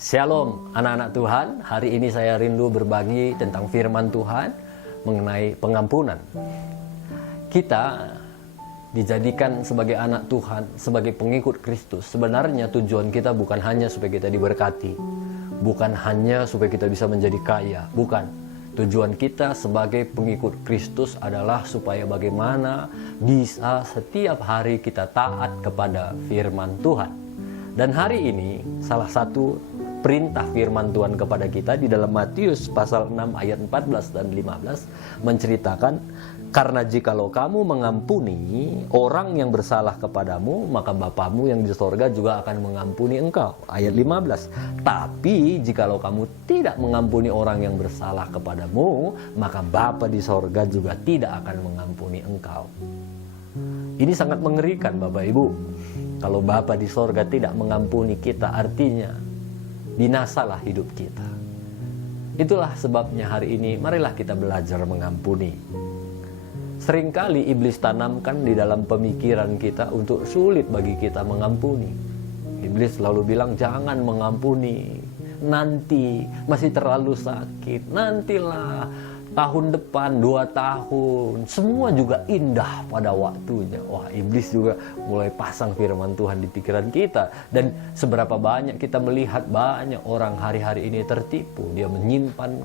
Shalom anak-anak Tuhan, hari ini saya rindu berbagi tentang firman Tuhan mengenai pengampunan. Kita dijadikan sebagai anak Tuhan, sebagai pengikut Kristus. Sebenarnya tujuan kita bukan hanya supaya kita diberkati, bukan hanya supaya kita bisa menjadi kaya, bukan. Tujuan kita sebagai pengikut Kristus adalah supaya bagaimana bisa setiap hari kita taat kepada firman Tuhan. Dan hari ini salah satu perintah firman Tuhan kepada kita di dalam Matius pasal 6 ayat 14 dan 15 menceritakan, karena jikalau kamu mengampuni orang yang bersalah kepadamu, maka Bapamu yang di sorga juga akan mengampuni engkau. Ayat 15. Tapi jikalau kamu tidak mengampuni orang yang bersalah kepadamu, maka Bapa di sorga juga tidak akan mengampuni engkau. Ini sangat mengerikan Bapak Ibu. Kalau Bapa di sorga tidak mengampuni kita, artinya binasalah hidup kita. Itulah sebabnya hari ini marilah kita belajar mengampuni. Seringkali iblis tanamkan di dalam pemikiran kita untuk sulit bagi kita mengampuni. Iblis selalu bilang jangan mengampuni, nanti masih terlalu sakit, nantilah tahun depan, 2 tahun, semua juga indah pada waktunya. Wah, iblis juga mulai pasang firman Tuhan di pikiran kita. Dan seberapa banyak kita melihat banyak orang hari-hari ini tertipu. Dia menyimpan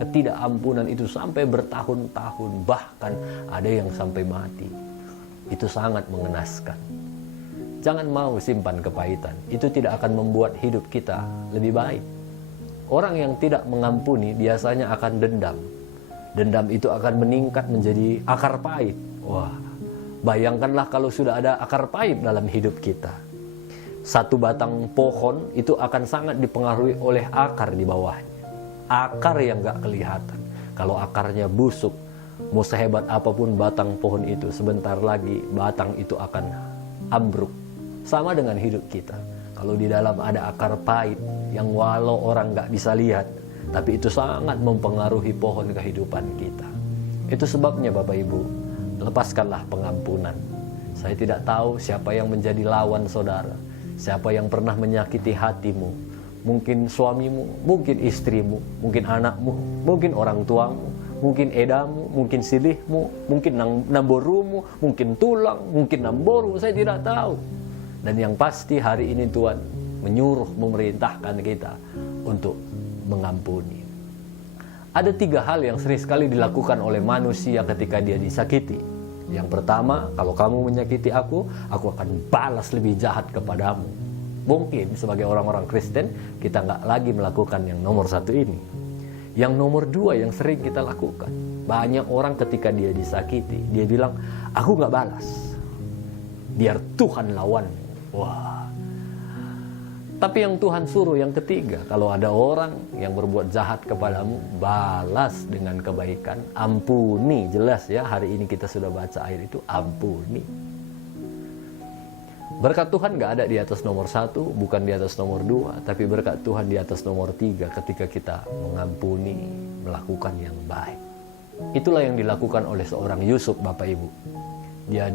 ketidakampunan itu sampai bertahun-tahun, bahkan ada yang sampai mati. Itu sangat mengenaskan. Jangan mau simpan kepahitan. Itu tidak akan membuat hidup kita lebih baik. Orang yang tidak mengampuni biasanya akan dendam. Dendam itu akan meningkat menjadi akar pahit. Wah, bayangkanlah kalau sudah ada akar pahit dalam hidup kita. Satu batang pohon itu akan sangat dipengaruhi oleh akar di bawahnya. Akar yang gak kelihatan. Kalau akarnya busuk, mau sehebat apapun batang pohon itu, sebentar lagi batang itu akan ambruk. Sama dengan hidup kita. Kalau di dalam ada akar pahit yang walau orang gak bisa lihat, tapi itu sangat mempengaruhi pohon kehidupan kita. Itu sebabnya Bapak Ibu, lepaskanlah pengampunan. Saya tidak tahu siapa yang menjadi lawan saudara, siapa yang pernah menyakiti hatimu. Mungkin suamimu, mungkin istrimu, mungkin anakmu, mungkin orang tuamu, mungkin edamu, mungkin silihmu, mungkin namborumu, mungkin tulang, mungkin namboru, saya tidak tahu. Dan yang pasti hari ini Tuhan menyuruh, memerintahkan kita untuk mengampuni. Ada 3 hal yang sering sekali dilakukan oleh manusia ketika dia disakiti. Yang pertama, kalau kamu menyakiti aku akan balas lebih jahat kepadamu. Mungkin sebagai orang-orang Kristen kita nggak lagi melakukan yang nomor 1 ini. Yang nomor 2 yang sering kita lakukan, banyak orang ketika dia disakiti, dia bilang, aku nggak balas, biar Tuhan lawan. Wah. Tapi yang Tuhan suruh yang ketiga, kalau ada orang yang berbuat jahat kepadamu, balas dengan kebaikan, ampuni. Jelas ya, hari ini kita sudah baca ayat itu, ampuni. Berkat Tuhan gak ada di atas nomor 1, bukan di atas nomor 2, tapi berkat Tuhan di atas nomor 3 ketika kita mengampuni, melakukan yang baik. Itulah yang dilakukan oleh seorang Yusuf, Bapak Ibu. Dia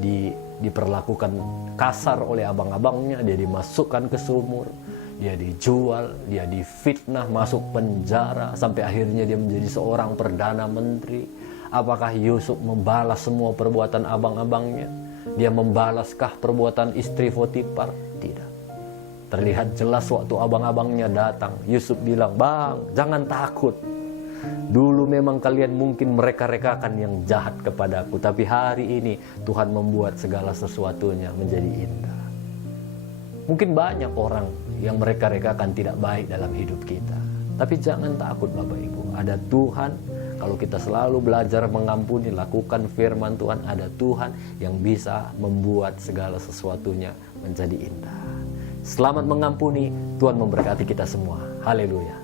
diperlakukan kasar oleh abang-abangnya, dia dimasukkan ke sumur, dia dijual, dia difitnah, masuk penjara, sampai akhirnya dia menjadi seorang perdana menteri. Apakah Yusuf membalas semua perbuatan abang-abangnya? Dia membalaskah perbuatan istri Potifar? Tidak. Terlihat jelas waktu abang-abangnya datang, Yusuf bilang, bang, jangan takut. Dulu memang kalian mungkin mereka-rekakan yang jahat kepadaku, tapi hari ini Tuhan membuat segala sesuatunya menjadi indah. Mungkin banyak orang yang mereka-rekakan tidak baik dalam hidup kita, tapi jangan takut Bapak Ibu. Ada Tuhan. Kalau kita selalu belajar mengampuni, lakukan firman Tuhan, ada Tuhan yang bisa membuat segala sesuatunya menjadi indah. Selamat mengampuni, Tuhan memberkati kita semua. Haleluya.